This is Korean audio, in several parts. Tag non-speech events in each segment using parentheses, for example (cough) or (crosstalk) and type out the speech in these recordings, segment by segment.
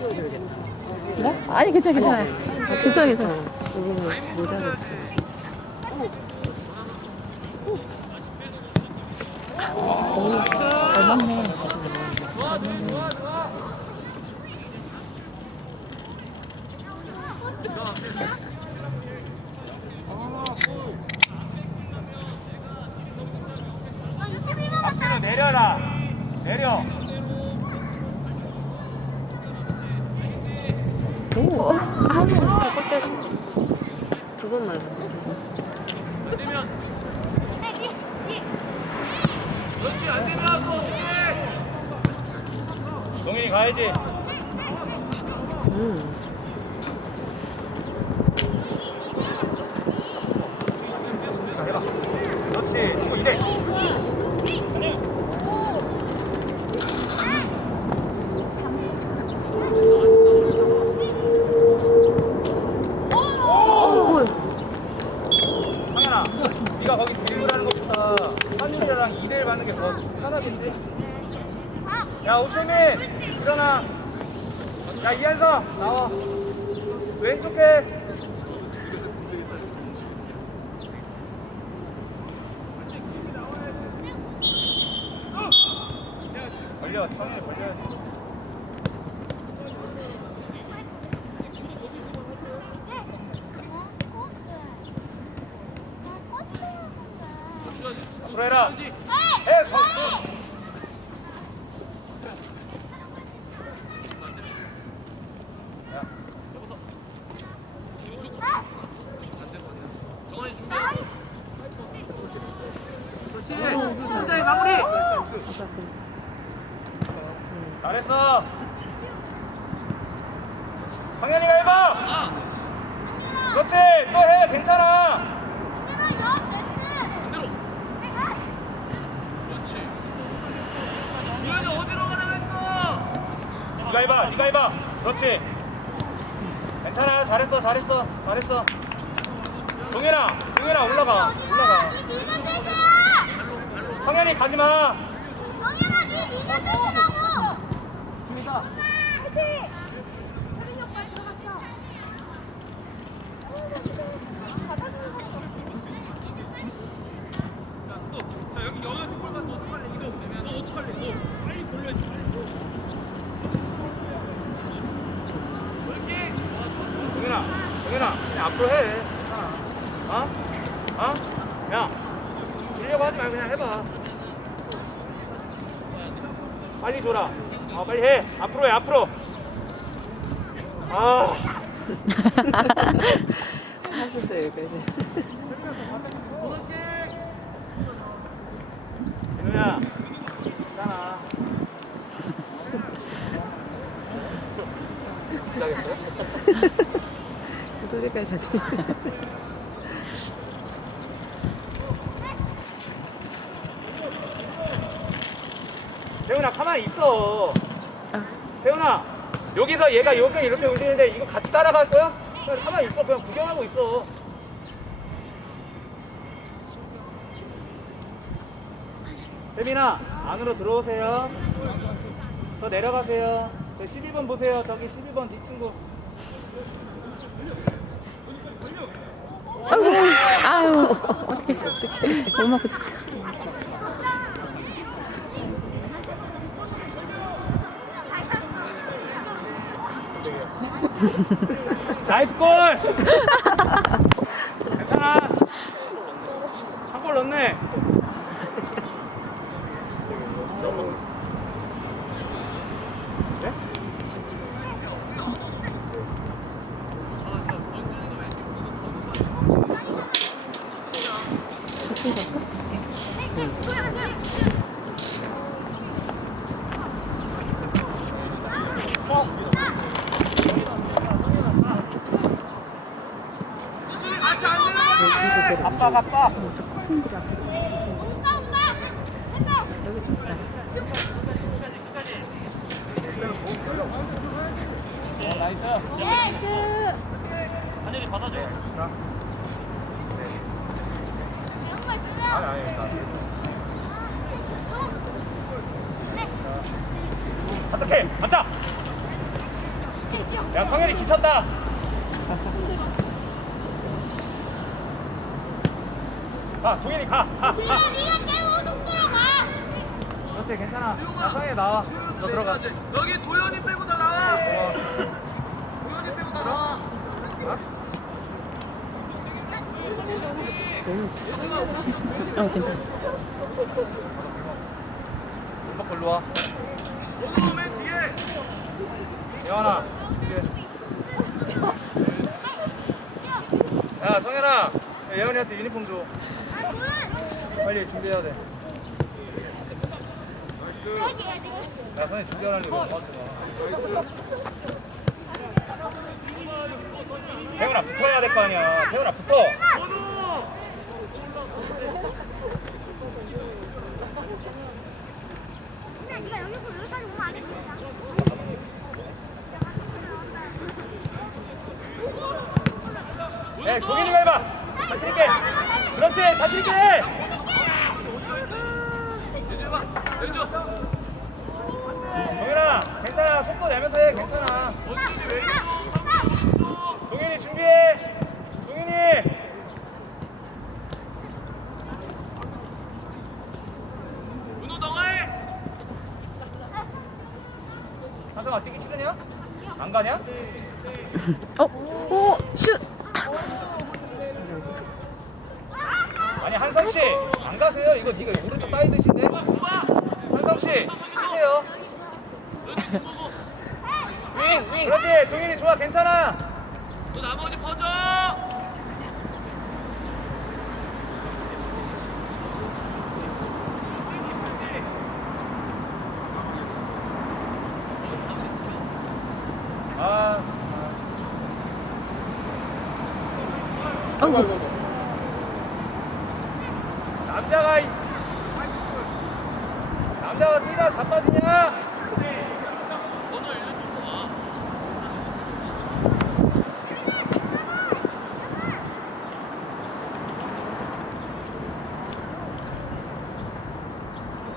그래? 아니 괜찮아 괜찮아. 괜찮아 괜찮아. 모자를 잘 맞네. 내려라 내려 오. 아, 골대. 두 번만 했어. 그렇지 안 되면 또 어떻게 동현이 가야지 음. 자, 해봐 그렇지 치고 이대 어, 상현아 네가 거기 드리블하는 것보다 한율이랑 2대1 받는 게 더 편하겠지? 야 오초민 일어나 야 이한서 나와 왼쪽 해 걸려 청이 걸려야 돼 해라 해 마무리. 잘했어. 성현이가 해봐. 그렇지. 또 해. 괜찮아. 그렇지. 어디로 가라 했어? 네가 해봐. 네가 해봐. 그렇지. 괜찮아. 잘했어. 잘했어. 잘했어. 동현아. 동현아 올라가. 올라가. 성현이 가지 마. 동현아, 앞으로야 앞으로. 아. (laughs) 하셨어요 여기까지. 누야 있잖아. 긴장했어요? 그 소리까지 다들 대훈아 가만히 있어 아. 태훈아 여기서 얘가 여기 이렇게 울리는데 이거 같이 따라갈 거야? 그냥 가만히 있어. 그냥 구경하고 있어. 세민아 안으로 들어오세요. 저 내려가세요. 저 12번 보세요. 저기 12번 네 친구. 아이고, 아유, 어떡해, 어떡해. 너무 아 나이스 골! (laughs) 괜찮아. 한 골 넣네. 네? 저쪽 갈까? 아빠 아빠. 저 코팅들 앞에 여기 좋다. 나이스. 하늘이 받아줘. 어떻게? 맞자. 야 성현이 지쳤다. 가 동현이 가. 가. 가. 그렇지 괜찮아. 야 성현이 나와. 너 들어가. 여기 도현이 빼고 다 나와. 어. 도현이 빼고 다 나와. 어, 괜찮아. 엄마 걸로 와. 오늘 오면 뒤에. 예원아. 야 성현아. 예원이한테 유니폼 줘. 빨리 준비해야 돼. 준비하라는 거 도와줘. 태훈아 붙어야 될 거 아니야. 태훈아 붙어. 네가 여기서 해봐. 자신 있게. 그렇지, 자신 있게. 동현아, 괜찮아. 속도 내면서 해. 괜찮아. 동현이 준비해. 동현이. 한성아 뛰기 싫으냐? 안 가냐? 어, 오, 슛! (laughs) 아니 한성 씨, 안 가세요. 이거 네가 오른쪽 사이드신데. 한성 씨, 뛰세요. (laughs) 윙, 윙. 그렇지, 동현이 좋아, 괜찮아. 너 나머지 퍼져. 아, 아이고, 남자가 이- 남자가 뛰다 자빠지냐?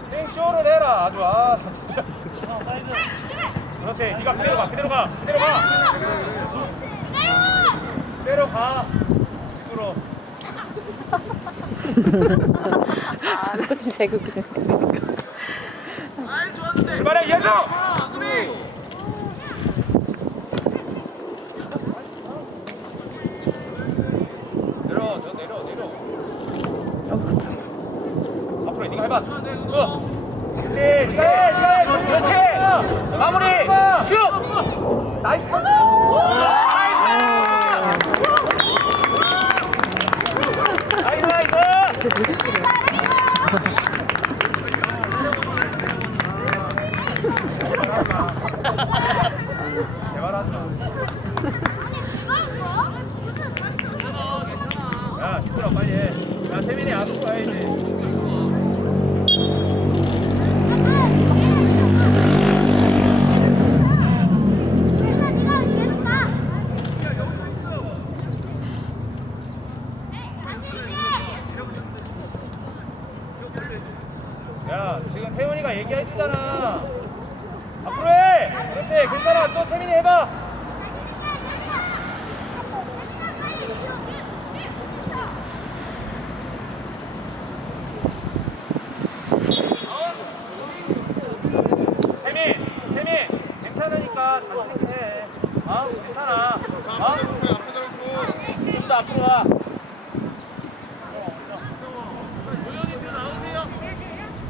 땡쇼를 해라 아주. 아 진짜. 그렇지 네가 그대로 가 그대로 가 그대로 가. 그대로 가. 입으로 자꾸 좀 제국이네. 이현정 수비. 내려 너 내려 내려. 앞으로 네가 해봐. 줘 그렇지 해 그렇지! 마무리! 슛! 나이스! 나이스! 나이스! 나이스 쟤 누구들이야? 개발하지 마 아니, 그걸 뭐? 무슨 야, 지금 태훈이가 얘기해주잖아. 앞으로 해! 그렇지, 괜찮아. 또 채민이 해봐. 채민, 채민, 괜찮으니까 자신있게 해. 어? 괜찮아. 어? 좀 더 앞으로 와. 도현이 뒤로 나오세요.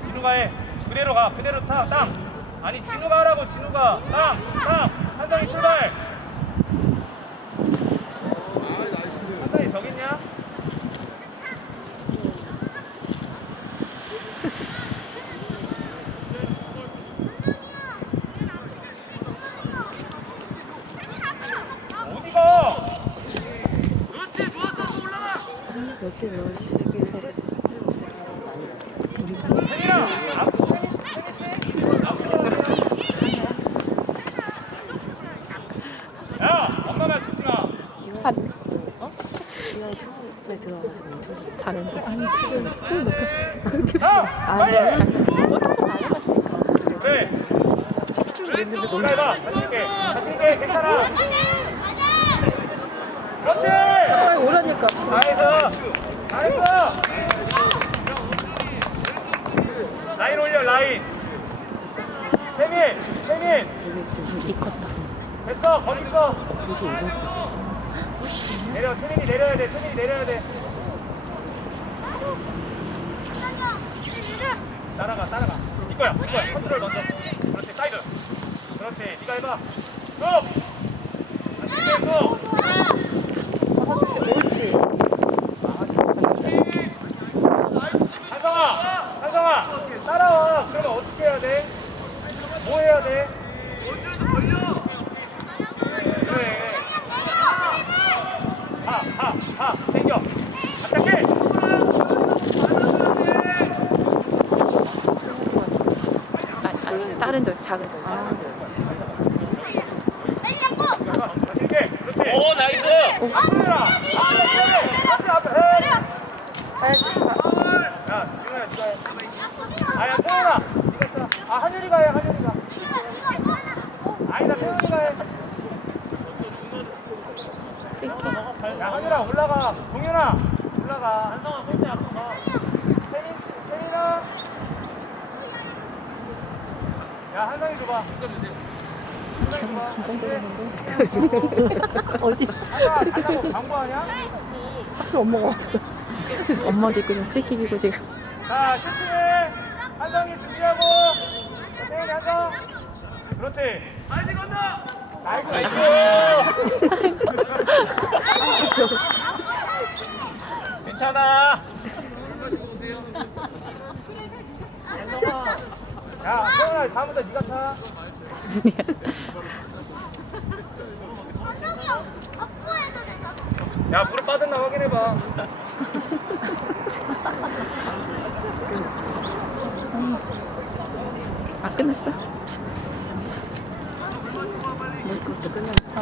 진우가 해. 그대로 가. 그대로 차. 땅. 아니 진우가 하라고 진우가. 땅. 땅. 한성이 출발. 한성이 저기 있냐? 어디가? 그렇지, 좋았어. 또 올라가. 몇개 넣으시길 세민아. 앞으로 세민 씨. 세민 씨. 앞으로 와세요. 야, 엄마가 죽지 마. 기아에 처음에 들어가서 엄청 잘했는데 지금 스쿨 높았지 그렇게 야, 아. 줄 있는데 너무. 자신있게. 괜찮아. 그렇지. 가까이 오라니까 나이스! 나이스! 라인 올려 라인 세민! 세민! 이 컸다 됐어 거기 있어 2시 5분부터 내려 세민이 내려야 돼 세민이 내려야 돼 따라가 따라가 이거야 이거야 컨트롤 먼저 그렇지 사이드 그렇지 네가 해봐 쭉! 다시 쭉! 옳지 한성아! 한성아! 따라와 그러면 어떻게 해야 돼? 뭐 해야 돼? 원주에도 걸려. 그래. 하, 하, 하, 챙겨. 아타게! 아, 아니 다른 돌 작은 돌 아. 오, 나이스. 가야지. 아야, 태훈아. 있잖아. 아, 한율이가 해, 한율이가. 아니다, 태훈이가 해. 야, 한율아, 올라가. 동현아, 올라가. 한성아, 손대 앞으로 가. 채민, 채민아. 야, 한성이 줘봐. 어디 하나, 광고하냐? 하필 엄마가 왔어 엄마도 있고 지금 프리킥이고 지금 자, 슈팅해. 한성이 준비하고. 태훈이 한성. 그렇지. 빨리 건너. 나이스, 나이스. 괜찮아. (laughs) 야, 태훈아, 다음부터 네가 차. 야, 무릎 빠졌나 확인해봐. 아 끝났어? 뭐지 또 끝났네